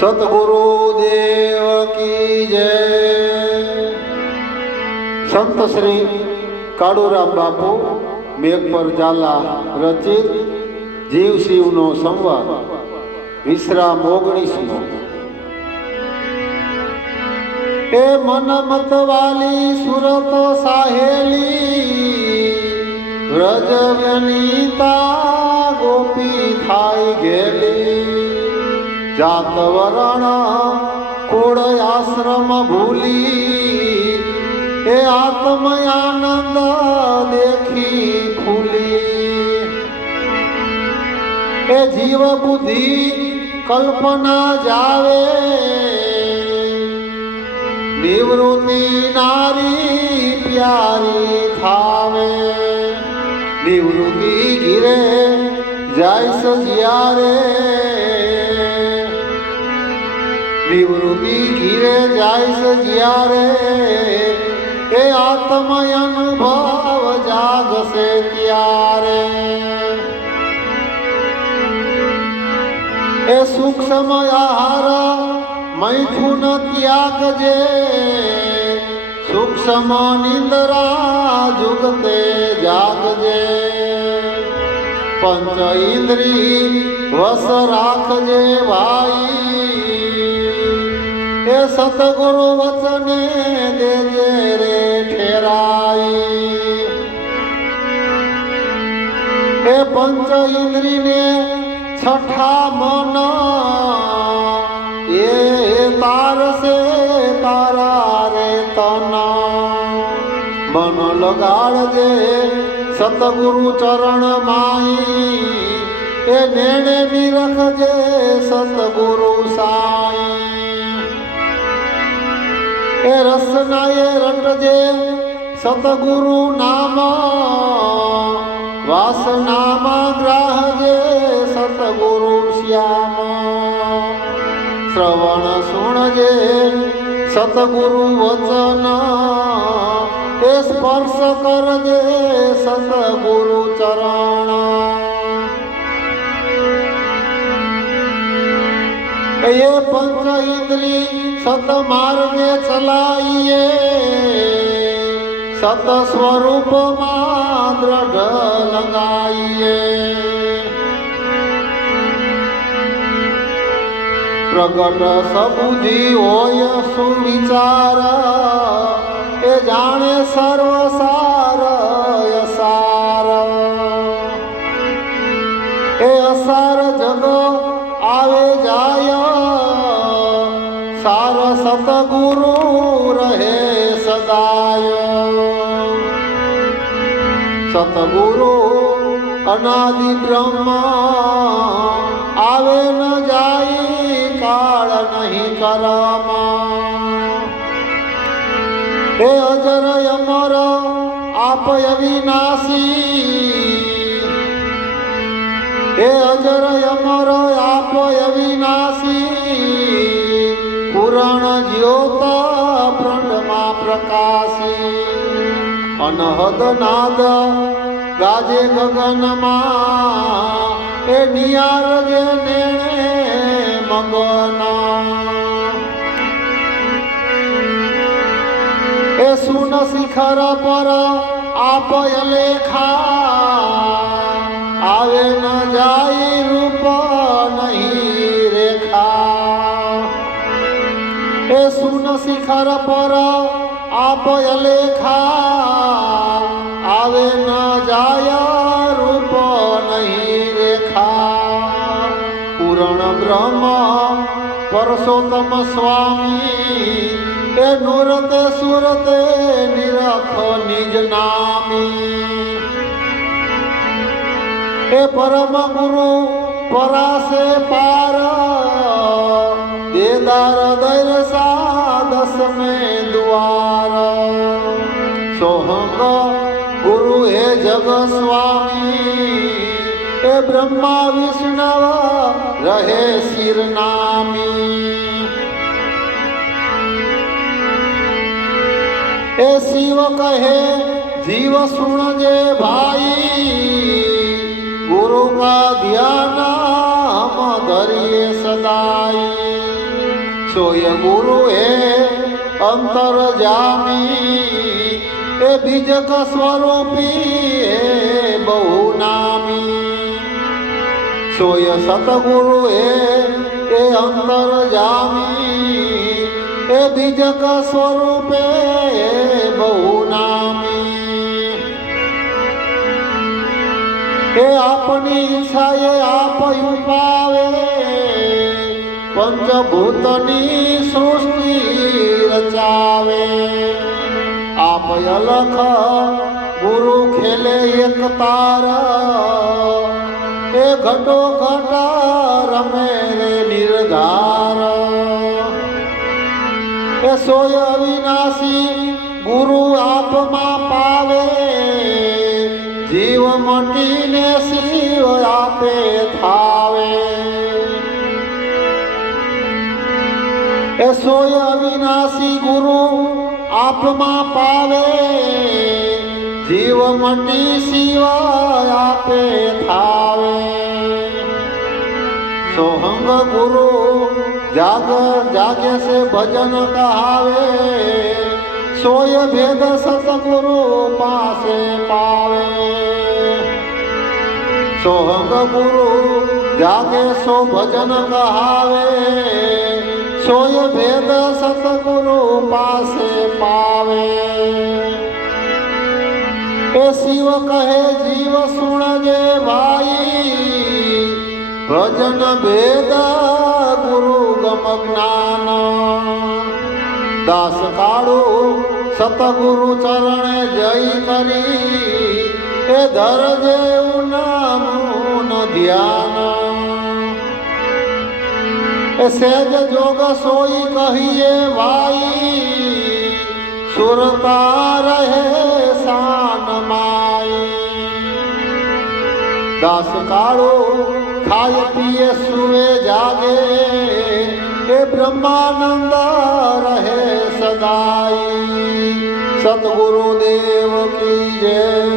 સતગુરુ દેવ કી જય. સંત શ્રી કાળુરામ બાપુ મેઘ પર ઝાલા રચિત જીવ શિવનો સંવાદ. વિશ્રામ ઓગણીસમો. એ મન મતવાલી સુરતો સાહેલી રજ વ્યનિતા ગોપી થાય ગેલી જાત વરણ કુળ આશ્રમ ભૂલી, એ આત્મ આનંદ દેખી ફૂલી. એ જીવ બુદ્ધિ કલ્પના જાવે નિવૃત્તિ નારી પ્યારી થાવે. નિવૃત્તિ ઘીરે જાય સજિયારે નિવૃત્તિ ઘીરે જાય સજિયારે એ આત્મય અનુભવ જાગશે ત્યારે એ સૂક્ષ્મ આહાર મૈથુન ત્યાગજે સૂક્ષ્મ નિંદરા જુગતે જાગજે પંચ ઇન્દ્રી વસ રાખજે ભાઈ સતગુરુ વચને દેજે રે ઠેરાઈ. એ પંચ ઇન્દ્રિને છઠ્ઠા મન, એ તારસે તારા રે તના. મન લગાડજે સતગુરુ ચરણ માઈ એ નેણે નિરખજે સતગુરુ સાઈ એ રસનાએ રટજે સતગુરુ નામ, વાસનામાં ગ્રાહજે સતગુરુ શ્યામ. શ્રવણ સુણજે સતગુરુ વચન, એ સ્પર્શ કરજે સતગુરુ ચરણ. એ પંચ ઇન્દ્રી સત માર્ગે ચલાઈએ. સત સ્વરૂપમાં દ્રઢ લગાઈએ. પ્રગટ સબુજી હોય સુવિચાર, એ જાણે સર્વસાર સાર એ અસાર જગ સતગુરુ અનાદિ બ્રહ્મ, આવે ન જાય, કાળ નહીં કરમ. હે અજર અમર આપ અવિનાશી હે અજર અમર આપ અવિનાશી પુરાણ જ્યોત પ્રકાશી. અનહદ નાદ, ગાજે ગગનમાં, એ નિયાર જે નેણે મગના. એ સુન શિખર પર આપયલે ખા આવે ન જાય રૂપ નહીં રેખા. એ સુન શિખર પર આપયલે લેખા બ્રહ્મા, પરસોત્તમ સ્વામી, એ નુરતે સુરતે નિરથ નિજ નામી. એ પરમ ગુરુ પરાસે પાર, દેદાર દર સાદસ મે દ્વાર. સોહંગ ગુરુ હે જગ સ્વામી બ્રહ્મા વિષ્ણવ રહે શિર નામી એ શિવ કહે, જીવ સુણજે ભાઈ, ગુરુ કા ધ્યાન હમ ધરીએ સદાઈ સોય ગુરુ હે અંતર જામી, એ બીજક સ્વરૂપી હે બહુ નામી. સોય સતગુરુ એ અંતર જામી, એ બીજક સ્વરૂપે બહુ નામી. એ આપની ઈચ્છાએ આપ પાવે પંચભૂતની સૃષ્ટિ રચાવે. આપ લખ ગુરુ ખેલે એક તાર ઘટો ઘટા રમે રે નિર્ધાર. એ સોય અવિનાશી ગુરુ આપમાં પાવે. જીવ મટીને શિવ આપે થાવે. એ સોય અવિનાશી ગુરુ આપમાં પાવે. જીવ મટી સિવાય આપે થાવે. સોહંગ ગુરુ જાગ, જાગે સે ભજન કહાવે. સોય ભેદ સતગુરુ પાસે પાવે. સોહંગ ગુરુ જાગે સો ભજન કહાવે. સોય ભેદ સતગુરુ પાસે પાવે. શિવ કહે, જીવ સુણજે ભાઈ. ભજન ભેદ ગુરુ ગમ જ્ઞાન. દાસ કાળુ સતગુરુ ચરણે જય કરી, એ ધરજે નામનું ધ્યાન. એ સેજ જોગ સોઈ કહીએ, ભાઈ, સુરતા રહે શાન દાસ કાળો ખાય પીએ સુવે જાગે. એ બ્રહ્માનંદ રહે સદાય. સદગુરુદેવ કી દેવ